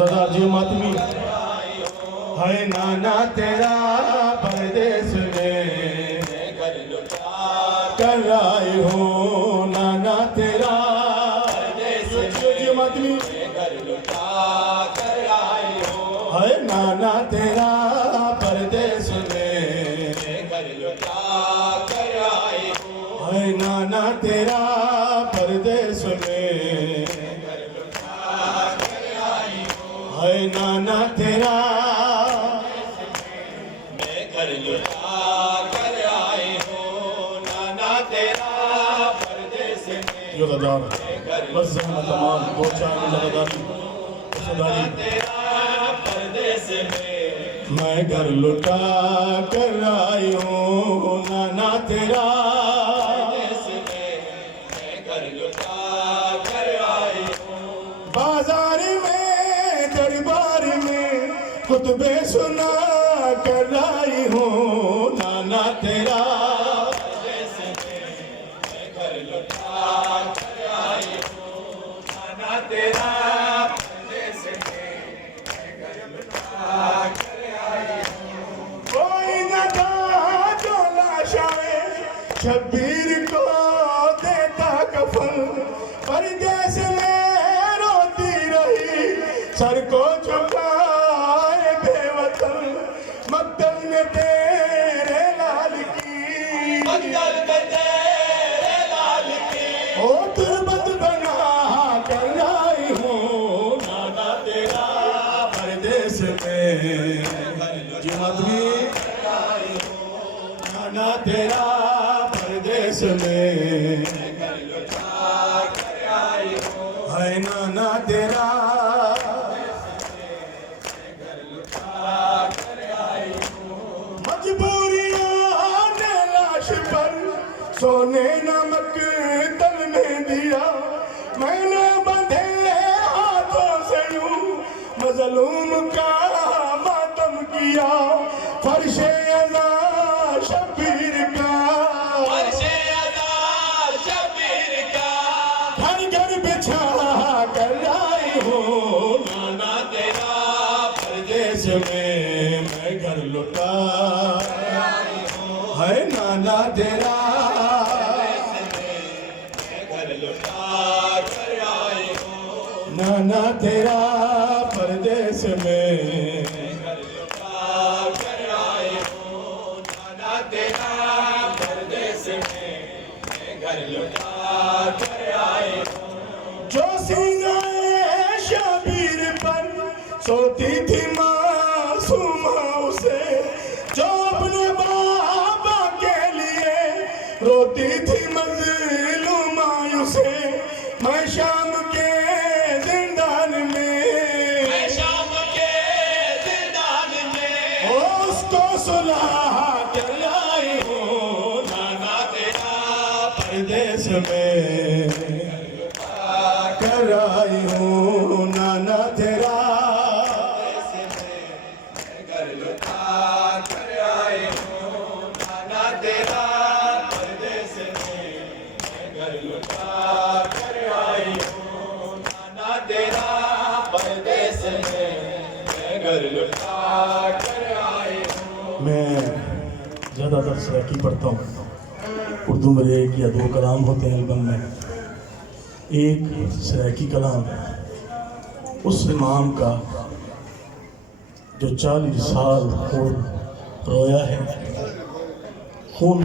रजादार जी मातमी है नाना तेरा परदेस में घर लुटा कर आई हो नाना तेरा परदेस जी मातमी घर लुटा कर आई हो है नाना तेरा परदेस में घर लुटा कर आई हो है नाना तेरा परदेस में है नाना तेरा मैं घर लुटा कर आई हूँ नाना तेरा परदेस में यो रज़ादार बस तमाम दो चार रज़ादारी तेरा परदेस में मैं घर लुटा कर आई हूँ नाना तेरा परदेस में मैं घर लुटा कर आई हूँ बाजार में दरबार में खुतबे सुना कर आई हूँ नाना तेरा परदेस में मैं घर लुटा कर आई हूँ नाना तेरा परदेस में मैं घर लुटा कर आई हूँ कोई न था जो लाशाए शब्बीर को देता कफन परदेस में सर को झुकाए बेवतन मक्तल में तेरे लाल की मक्तल में तेरे लाल की ओ तुरबत बना कर आई हूँ नाना तेरा परदेस में जी मातमी आई हूँ नाना तेरा परदेस में है नाना तेरा सोने नमक तल में दिया मैंने बंधे हाथों से यूं मजलूम का मातम किया फर्शे अज़ा शबीर का फर्शे अज़ा शबीर का घर घर बिछा कर आई हूँ नाना तेरा परदेस में मैं घर लुटा है नाना तेरा नाना तेरा परदेस में घर लुटा कर आई हूँ नाना तेरा परदेस में घर लुटा कर आई हूँ जो सीनाए शबीर पर सोती थी मासूमा उसे जो अपने बाबा के लिए रोती थी मजलूमा उसे मैं शाम के सुलह कर आई हूँ नाना तेरा परदेस में कर आई हूँ नाना तेरा घर लुटा कर आई हूँ नाना तेरा परदेस में घर लुटा कर आई हूँ नाना तेरा परदेस में घर लुटा कर आई मैं ज़्यादातर सराकी पढ़ता हूँ। उर्दू में एक या दो कलाम होते हैं एल्बम में। एक सराकी कलाम उस इमाम का जो 40 साल खून रोया है, खून